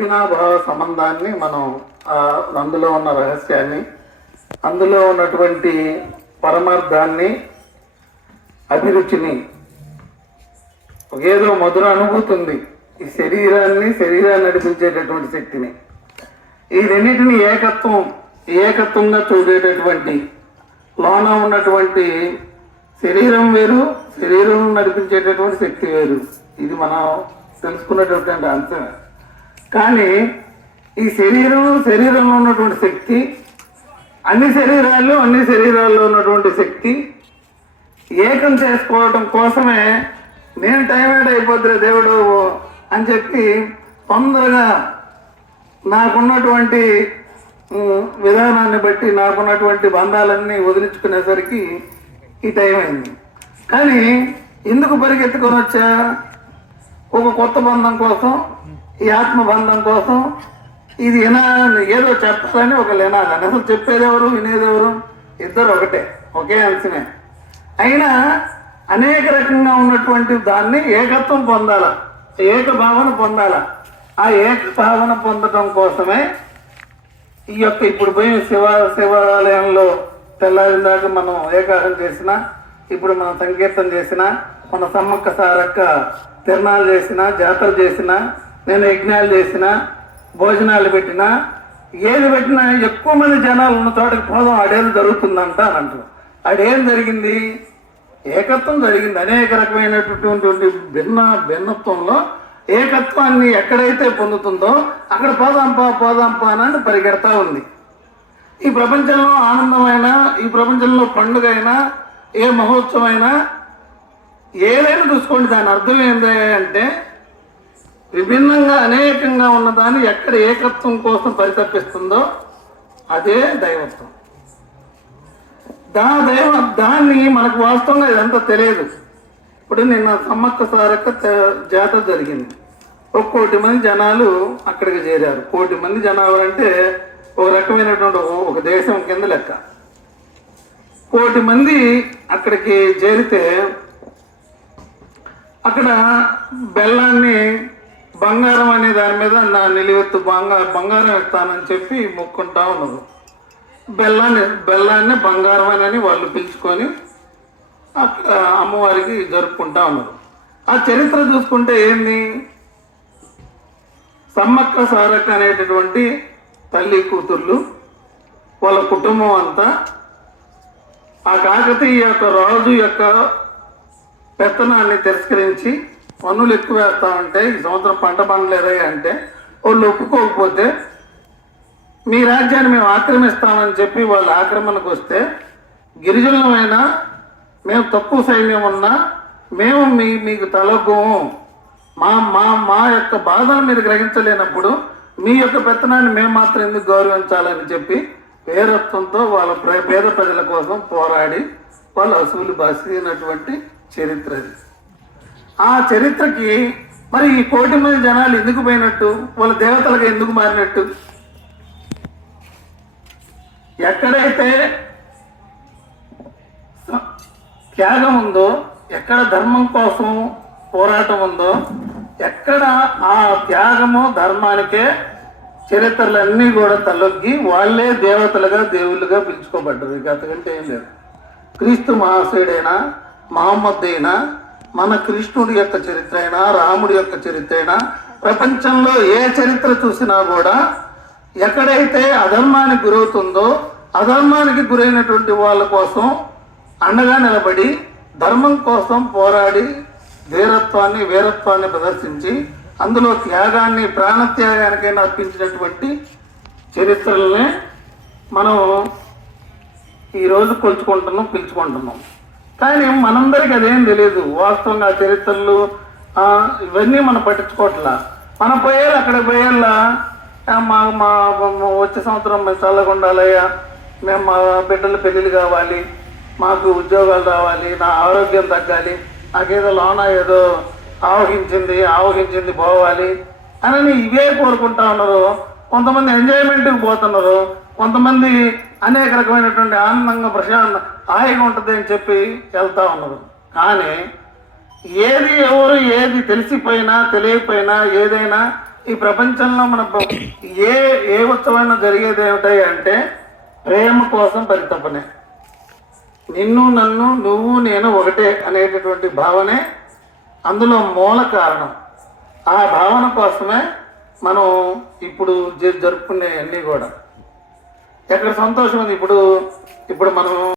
అవినాభావ సంబంధాన్ని మనం అందులో ఉన్న రహస్యాన్ని అందులో ఉన్నటువంటి పరమార్థాన్ని అభిరుచిని ఏదో మధుర అనుభూతి ఉంది ఈ శరీరాన్ని శరీరాన్ని నడిపించేటటువంటి శక్తిని. ఈ రెండింటిని ఏకత్వం ఏకత్వంగా చూడేటటువంటి లోన ఉన్నటువంటి శరీరం వేరు శరీరం నడిపించేటటువంటి శక్తి వేరు. ఇది మనం తెలుసుకున్నటువంటి అంశమే. కానీ ఈ శరీరం శరీరంలో ఉన్నటువంటి శక్తి అన్ని శరీరాల్లో అన్ని శరీరాల్లో ఉన్నటువంటి శక్తి ఏకం చేసుకోవటం కోసమే నేను టైం ఏడ్ అయిపోద్ది దేవుడు అని చెప్పి తొందరగా నాకున్నటువంటి విధానాన్ని బట్టి నాకున్నటువంటి బంధాలన్నీ వదిలించుకునేసరికి ఈ టైం అయింది. కానీ ఎందుకు పరిగెత్తుకొని వచ్చా? ఒక కొత్త బంధం కోసం ఈ ఆత్మబంధం కోసం ఇది వినాలని ఏదో చెప్పాలని ఒక వినాలని అసలు చెప్పేది ఎవరు వినేది ఎవరు ఇద్దరు ఒకటే ఒకే అంశమే. అయినా అనేక రకంగా ఉన్నటువంటి దాన్ని ఏకత్వం పొందాల ఏక భావన పొందాల. ఆ ఏక భావన పొందటం కోసమే ఈ యొక్క ఇప్పుడు పోయి శివ శివాలయంలో తెల్లారిందాకా మనం ఏకారం చేసిన ఇప్పుడు మనం సంకీర్తన చేసిన మన సమ్మక్క సారక్క తిరణాలు చేసిన జాతర చేసిన నేను యజ్ఞాలు చేసిన భోజనాలు పెట్టినా ఏది పెట్టినా ఎక్కువ మంది జనాలు ఉన్న చోటకి పోదాం ఆడేది జరుగుతుందంట అని అంటారు ఆడేం జరిగింది? ఏకత్వం జరిగింది. అనేక రకమైనటువంటి భిన్న భిన్నత్వంలో ఏకత్వాన్ని ఎక్కడైతే పొందుతుందో అక్కడ పోదాంపా పోదాంపా అని పరిగెడతా ఉంది. ఈ ప్రపంచంలో ఆనందమైన ఈ ప్రపంచంలో పండుగ అయినా ఏ మహోత్సవమైనా ఏదైనా చూసుకోండి దాని అర్థం ఏంటి అంటే విభిన్నంగా అనేకంగా ఉన్నదాన్ని ఎక్కడ ఏకత్వం కోసం పరితపిస్తుందో అదే దైవత్వం. దా దైవ దాన్ని మనకు వాస్తవంగా ఇదంతా తెలియదు. ఇప్పుడు నిన్న సమ్మక్క సారక్క జాతర జరిగింది. ఒక కోటి మంది జనాలు అక్కడికి చేరారు. కోటి మంది జనాలు అంటే ఒక రకమైనటువంటి ఒక దేశం కింద లెక్క. కోటి మంది అక్కడికి చేరితే అక్కడ బెల్లాన్ని బంగారం అనే దాని మీద నా నిలువెత్తు బంగారం బంగారం ఇస్తానని చెప్పి మొక్కుంటా ఉన్నారు బెల్లాన్ని బెల్లాన్ని బంగారం అని వాళ్ళు పిలుచుకొని అక్కడ అమ్మవారికి జరుపుకుంటా ఉన్నారు ఆ చరిత్ర చూసుకుంటే ఏంది? సమ్మక్క సారక్క అనేటటువంటి తల్లి కూతుర్లు వాళ్ళ కుటుంబం అంతా ఆ కాకతీయ యొక్క రాజు యొక్క పెత్తనాన్ని తిరస్కరించి పన్నులు ఎక్కువ వేస్తా ఉంటే ఈ సంవత్సరం పంట పండలేదే అంటే వాళ్ళు ఒప్పుకోకపోతే మీ రాజ్యాన్ని మేము ఆక్రమిస్తామని చెప్పి వాళ్ళు ఆక్రమణకు వస్తే గిరిజనులమైనా మేము తక్కువ సైన్యం ఉన్నా మేము మీ మీకు తలగ్గము. మా మా మా యొక్క బాధను మీరు గ్రహించలేనప్పుడు మీ యొక్క పెత్తనాన్ని మేము మాత్రం ఎందుకు గౌరవించాలని చెప్పి పేరత్వంతో వాళ్ళ పేద ప్రజల కోసం పోరాడి వాళ్ళు అసూలు బసినటువంటి చరిత్ర అది. ఆ చరిత్రకి మరి ఈ కోటి మంది జనాలు ఎందుకు పోయినట్టు? వాళ్ళ దేవతలుగా ఎందుకు మారినట్టు? ఎక్కడైతే త్యాగం ఉందో ఎక్కడ ధర్మం కోసం పోరాటం ఉందో ఎక్కడ ఆ త్యాగము ధర్మానికే చరిత్రలన్నీ కూడా తలొగ్గి వాళ్ళే దేవతలుగా దేవుళ్ళుగా పిలుచుకోబడ్డది. ఇక అంతకంటే ఏం లేదు. క్రీస్తు మహాశయుడైనా మహమ్మద్ అయినా మన కృష్ణుడి యొక్క చరిత్ర అయినా రాముడి యొక్క చరిత్ర అయినా ప్రపంచంలో ఏ చరిత్ర చూసినా కూడా ఎక్కడైతే అధర్మానికి గురవుతుందో అధర్మానికి గురైనటువంటి వాళ్ళ కోసం అండగా నిలబడి ధర్మం కోసం పోరాడి ధీరత్వాన్ని వీరత్వాన్ని ప్రదర్శించి అందులో త్యాగాన్ని ప్రాణత్యాగానికైనా అర్పించినటువంటి చరిత్రలనే మనం ఈరోజు కొలుచుకుంటున్నాం పిలుచుకుంటున్నాం. కానీ మనందరికీ అదేం తెలియదు వాస్తవంగా చరిత్రలు ఇవన్నీ మనం పట్టించుకోవట్లా. మనం పోయేలా అక్కడ పోయేలా మా మా వచ్చే సంవత్సరం మేము చల్లగా ఉండాలయ్యా. మేము మా బిడ్డలు పెళ్ళిళ్ళు కావాలి. మాకు ఉద్యోగాలు రావాలి. నా ఆరోగ్యం తగ్గాలి. నాకేదో లోన ఏదో ఆవహించింది ఆవహించింది పోవాలి అని ఇవే కోరుకుంటా ఉన్నారు. కొంతమంది ఎంజాయ్మెంట్కి పోతున్నారు. కొంతమంది అనేక రకమైనటువంటి ఆనందంగా ప్రశాంత హాయిగా ఉంటుంది అని చెప్పి వెళ్తా ఉన్నారు. కానీ ఏది ఎవరు ఏది తెలిసిపోయినా తెలియకపోయినా ఏదైనా ఈ ప్రపంచంలో మన ఏ ఏ ఉత్సవమైనా జరిగేది ఏమిటాయి అంటే ప్రేమ కోసం పరితపనే. నిన్ను నన్ను నువ్వు నేను ఒకటే అనేటటువంటి భావనే అందులో మూల కారణం. ఆ భావన కోసమే మనం ఇప్పుడు జ- జరుపుకునే అన్నీ కూడా. ఎక్కడ సంతోషం ఉంది? ఇప్పుడు ఇప్పుడు మనం